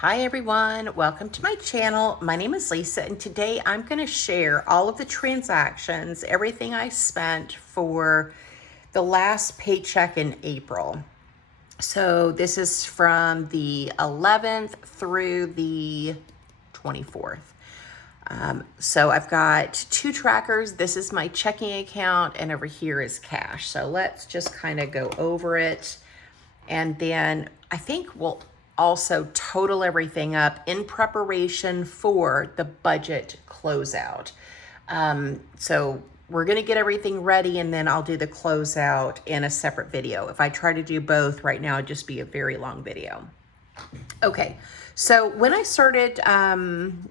Hi everyone, welcome to my channel. My name is Lisa and today I'm going to share all of the transactions, everything I spent for the last paycheck in April. So this is from the 11th through the 24th. So I've got two trackers. This is my checking account and over here is cash. So let's just kind of go over it. And then I think we'll also total everything up in preparation for the budget closeout. So we're going to get everything ready and then I'll do the closeout in a separate video. If I try to do both right now, it'd just be a very long video. Okay, so when I started, when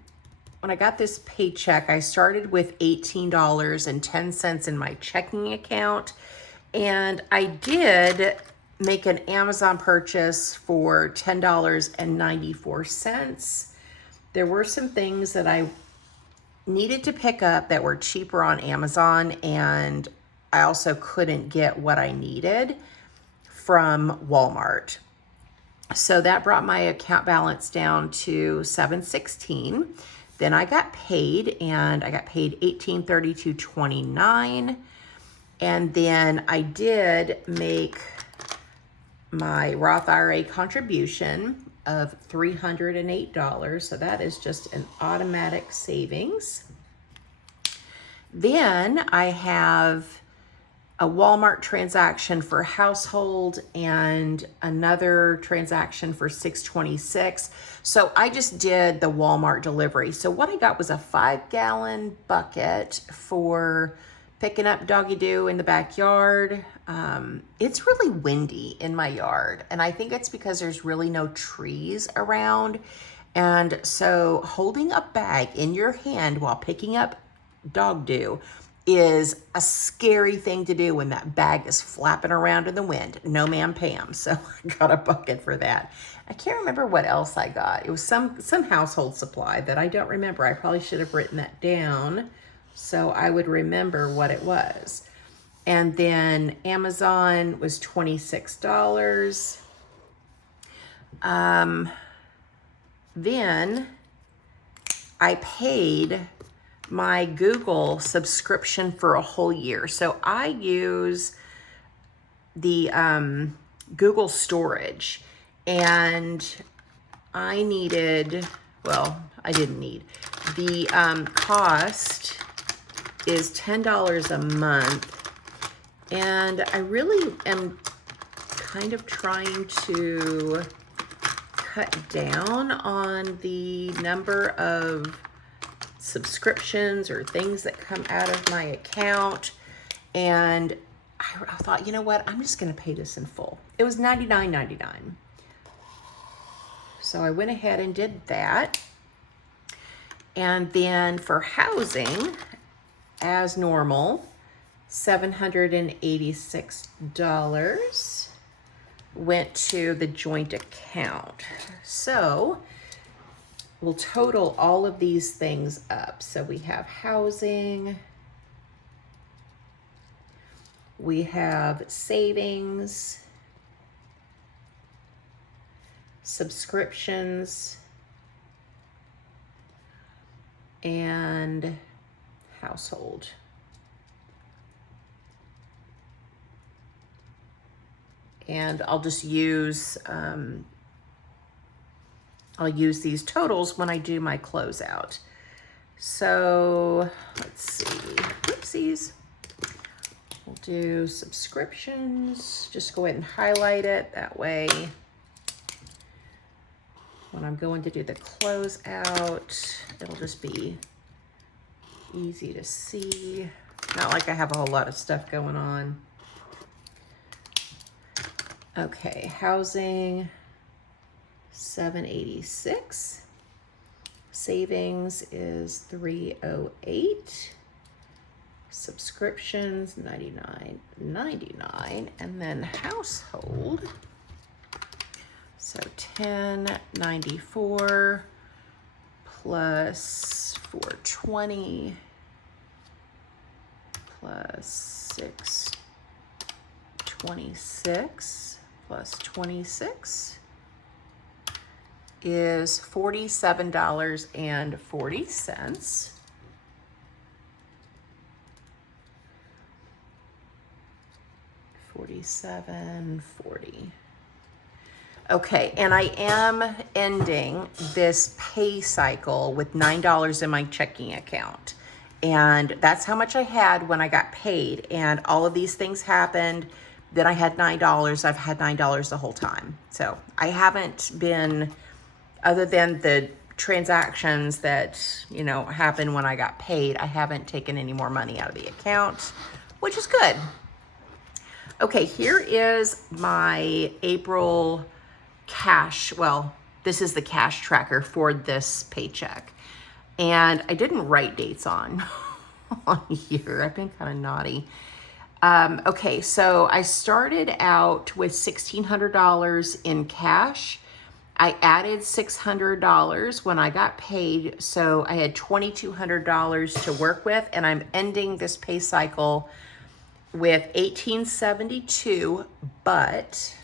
I got this paycheck, I started with $18.10 in my checking account. And I did make an Amazon purchase for $10.94. There were some things that I needed to pick up that were cheaper on Amazon, and I also couldn't get what I needed from Walmart. So that brought my account balance down to $716. Then I got paid, and I got paid $1832.29. And then I did make my Roth IRA contribution of $308. So that is just an automatic savings. Then I have a Walmart transaction for household and another transaction for $626. So I just did the Walmart delivery. So what I got was a 5-gallon bucket for picking up doggy doo in the backyard. It's really windy in my yard, and I think it's because there's really no trees around. And so holding a bag in your hand while picking up dog doo is a scary thing to do when that bag is flapping around in the wind. No ma'am Pam. So I got a bucket for that. I can't remember what else I got. It was some household supply that I don't remember. I probably should have written that down so I would remember what it was. And then Amazon was $26. Then I paid my Google subscription for a whole year. So I use the Google storage, and I needed, well, I didn't need, the cost is $10 a month. And I really am kind of trying to cut down on the number of subscriptions or things that come out of my account. And I thought, you know what? I'm just going to pay this in full. It was $99.99. So I went ahead and did that. And then for housing, as normal, $786 went to the joint account. So we'll total all of these things up. So we have housing, we have savings, subscriptions, and household. And I'll just use, I'll use these totals when I do my closeout. So let's see, oopsies. We'll do subscriptions. Just go ahead and highlight it. That way, when I'm going to do the closeout, it'll just be easy to see. Not like I have a whole lot of stuff going on. Okay, housing, $786. Savings is $308. Subscriptions, $99.99. And then household, so $10.94 plus $420 plus $626 plus 26 is $47.40. $47.40. Okay, and I am ending this pay cycle with $9 in my checking account. And that's how much I had when I got paid. And all of these things happened. Then I had $9. I've had $9 the whole time. So I haven't been, other than the transactions that, you know, happened when I got paid, I haven't taken any more money out of the account, which is good. Okay, here is my April cash. Well, this is the cash tracker for this paycheck. And I didn't write dates on here. I've been kind of naughty. Okay, so I started out with $1,600 in cash. I added $600 when I got paid, so I had $2,200 to work with, and I'm ending this pay cycle with $1,872, but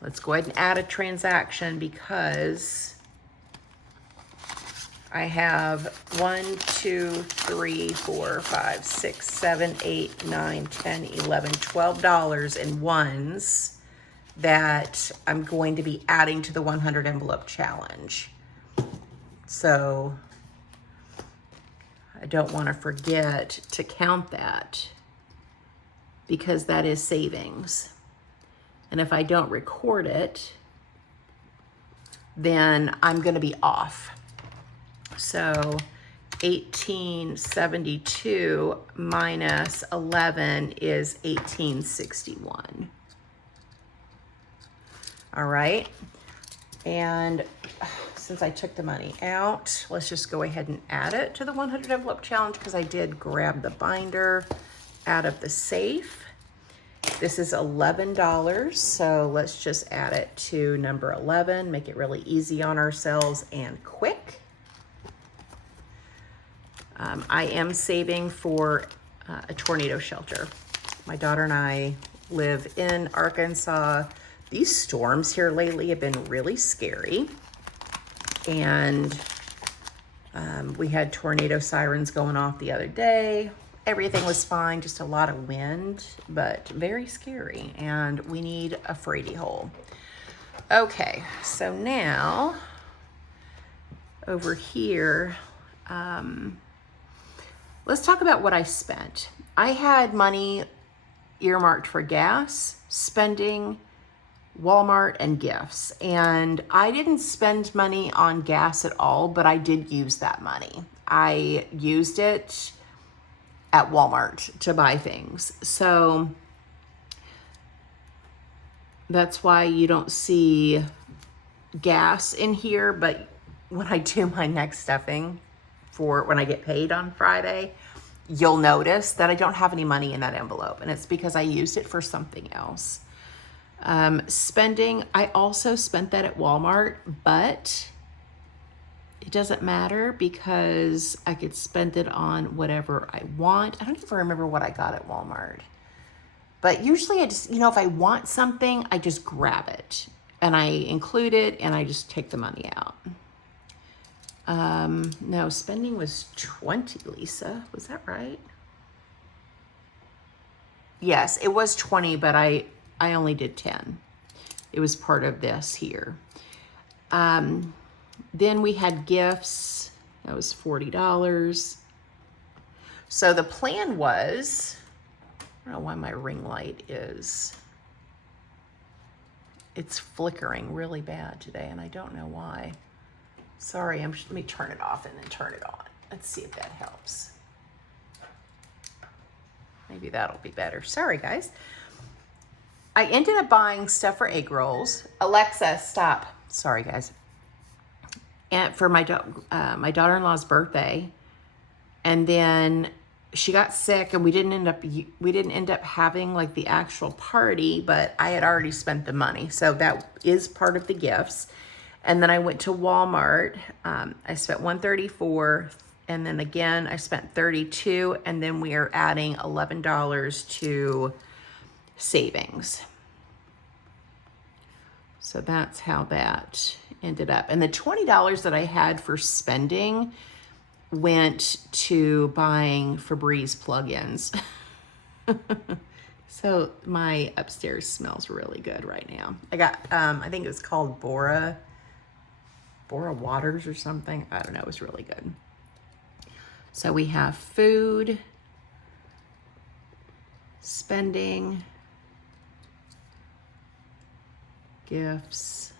let's go ahead and add a transaction because I have 1, 2, 3, 4, 5, 6, 7, 8, 9, 10, 11, $12 in ones that I'm going to be adding to the 100 envelope challenge. So I don't want to forget to count that because that is savings. And if I don't record it, then I'm going to be off. So 1872 minus 11 is 1861. All right. And since I took the money out, let's just go ahead and add it to the 100 envelope challenge because I did grab the binder out of the safe. This is $11, so let's just add it to number 11, make it really easy on ourselves and quick. I am saving for a tornado shelter. My daughter and I live in Arkansas. These storms here lately have been really scary. And we had tornado sirens going off the other day. Everything was fine, just a lot of wind, but very scary. And we need a Frady hole. Okay, so now over here, let's talk about what I spent. I had money earmarked for gas, spending, Walmart, and gifts. And I didn't spend money on gas at all, but I did use that money. I used it at Walmart to buy things. So that's why you don't see gas in here. But when I do my next stuffing for when I get paid on Friday, you'll notice that I don't have any money in that envelope. And it's because I used it for something else. Spending, I also spent that at Walmart, but it doesn't matter because I could spend it on whatever I want. I don't even remember what I got at Walmart. But usually I just, if I want something, I just grab it and I include it and I just take the money out. No, spending was 20, Lisa. Was that right? Yes, it was 20, but I only did 10. It was part of this here. Then we had gifts. That was $40. So the plan was, I don't know why my ring light is, it's flickering really bad today, and I don't know why. Sorry, let me turn it off and then turn it on. Let's see if that helps. Maybe that'll be better. Sorry, guys. I ended up buying stuff for egg rolls. Alexa, stop. Sorry, guys. And for my daughter-in-law's birthday, and then she got sick, and we didn't end up having like the actual party, but I had already spent the money, so that is part of the gifts. And then I went to Walmart. I spent $134, and then again I spent $32, and then we are adding $11 to savings. So that's how that ended up. And the $20 that I had for spending went to buying Febreze plugins. So my upstairs smells really good right now. I got, I think it was called Bora Waters or something. I don't know, it was really good. So we have food, spending, gifts,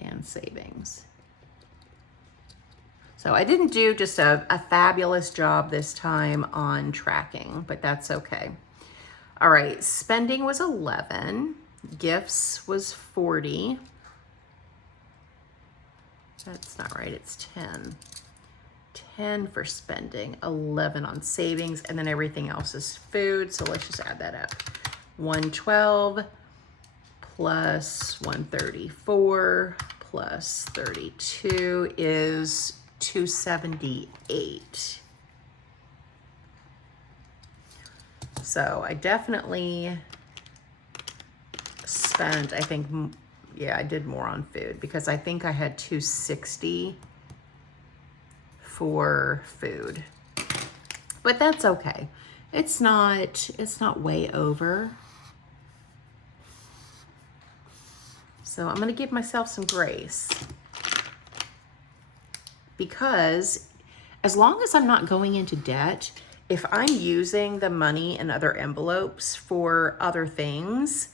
and savings. So I didn't do just a fabulous job this time on tracking, but that's okay. All right, spending was 11, gifts was 40. That's not right, it's 10. 10 for spending, 11 on savings, and then everything else is food. So let's just add that up. 112 plus 134 plus 32 is 278. So I definitely spent, I think, yeah, I did more on food because I think I had 260 for food. But that's okay. It's not way over. So I'm going to give myself some grace. Because as long as I'm not going into debt, if I'm using the money in other envelopes for other things,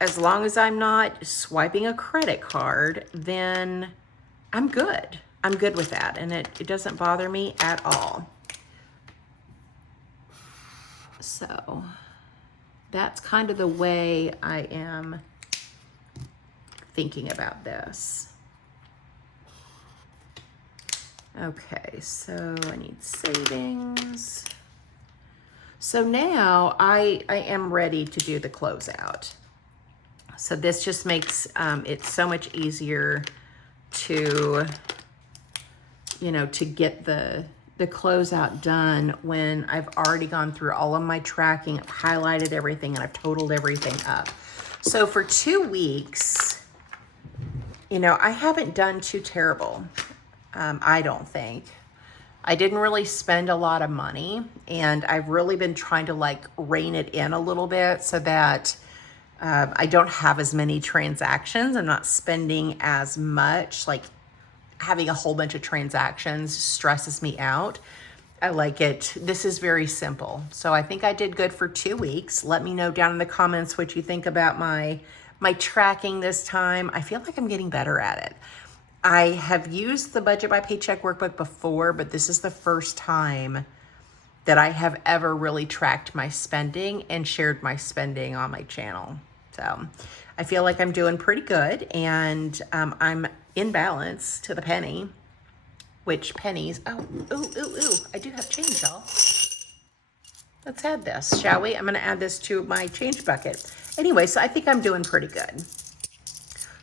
as long as I'm not swiping a credit card, then I'm good. I'm good with that, and it doesn't bother me at all. So that's kind of the way I am thinking about this. Okay, so I need savings. So now I am ready to do the closeout. So this just makes it so much easier to, you know, to get the closeout done when I've already gone through all of my tracking, I've highlighted everything, and I've totaled everything up. So for 2 weeks, you know, I haven't done too terrible. I don't think. I didn't really spend a lot of money, and I've really been trying to like rein it in a little bit so that I don't have as many transactions. I'm not spending as much. Like having a whole bunch of transactions stresses me out. I like it. This is very simple. So I think I did good for 2 weeks. Let me know down in the comments what you think about my tracking this time. I feel like I'm getting better at it. I have used the Budget by Paycheck workbook before, but this is the first time that I have ever really tracked my spending and shared my spending on my channel. So I feel like I'm doing pretty good, and I'm in balance to the penny, which pennies, ooh, I do have change, y'all. Let's add this, shall we? I'm gonna add this to my change bucket. Anyway, so I think I'm doing pretty good.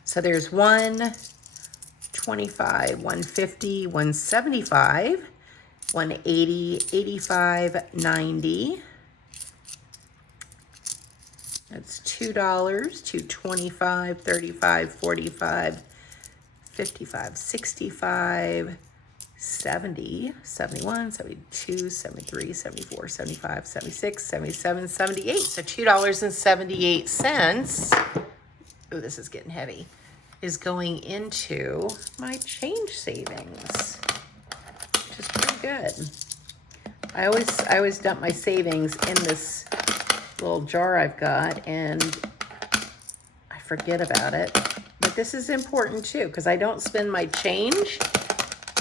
So there's 125, 150, 175, 180, 85, 90. That's $2, $2.25, 35, 45, 55, 65, 70, 71, 72, 73, 74, 75, 76, 77, 78. So $2.78. Oh, this is getting heavy. Is going into my change savings, which is pretty good. I always dump my savings in this little jar I've got, and I forget about it. But this is important too, because I don't spend my change,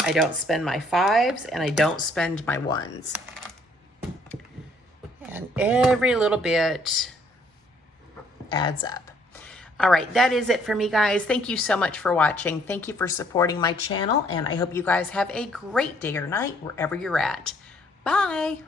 I don't spend my 5s, and I don't spend my 1s. And every little bit adds up. All right, that is it for me, guys. Thank you so much for watching. Thank you for supporting my channel, and I hope you guys have a great day or night wherever you're at. Bye.